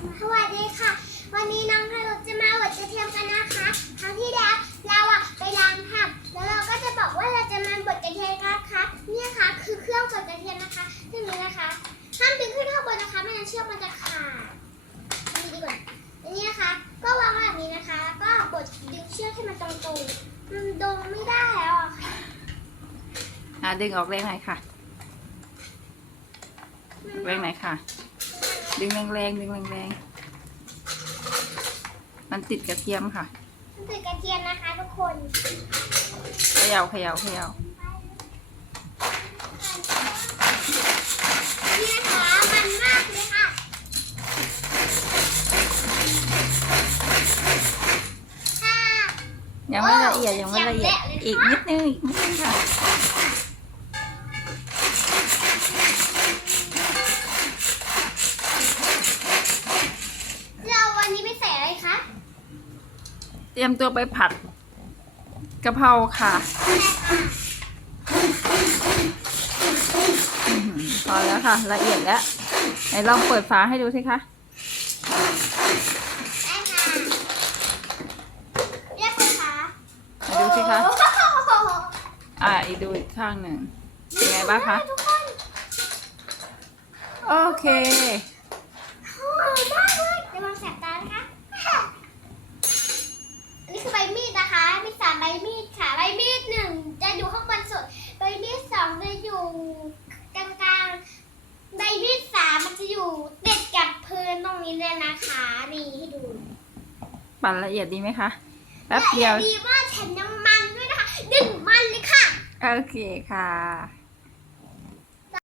สวัสดีค่ะ วันนี้น้องพารุจะมาบดกระเทียมกันนะคะ ครั้งที่แล้วเราอะไปล้างผักแล้วเราก็จะบอกว่าเราจะมาบดกระเทียมนะคะเนี่ยค่ะคือเครื่องบดกระเทียมนะคะซึ่งนี้นะคะห้ามดึงขึ้นข้างบนนะคะไม่งั้นเชือกมันจะขาดนี่ดีกว่าอันนี้นะคะ ก็วางไว้แบบนี้นะคะแล้วก็บดดึงเชือกให้มันตรงๆมันตรงไม่ได้แล้วอะค่ะอะดึงออกแรงหน่อยค่ะแรงหน่อยค่ะ ดึงแรงๆดึงแรงๆ มันติดกระเทียมค่ะมันคือกระเทียมนะคะทุกคนเขย่าเขย่าเขย่านี่นะคะมันมากเลยค่ะค่ะยังไม่ละเอียดยังไม่ละเอียดยังแหละเลยค่ะอีกนิดนึงอีกนิดนึงค่ะ เราวันนี้ไม่ใส่อะไรคะ เต รียมตัวไปผัดกะเพราค่ะอื้อหือพอแล้วค่ะ ละเอียดแล้วไหนลองเปิดฝาให้ดูสิคะได้ค่ะเรียกคุณคะไหนดูสิคะโอ้โหอ่าอีกดูอีกข้างหนึ่งเป็นไงบ้างคะทุกคนโอเค หอมมากเลยระวังแสบตานะคะอันนี้คือใบมีดนะคะ มีสามใบมีดค่ะ ใบมีดหนึ่งจะอยู่ข้างบนสุด ใบมีดสองจะอยู่กลางๆ ใบมีดสามมันจะอยู่ติดกับพื้ นตรงนี้เลยนะคะนี่ให้ดูปั่นละเอียดดีไหมคะแป๊บเดียวและดีมากแถมน้ำมันด้วยนะคะดึงมันเลยค่ะ โอเคค่ะ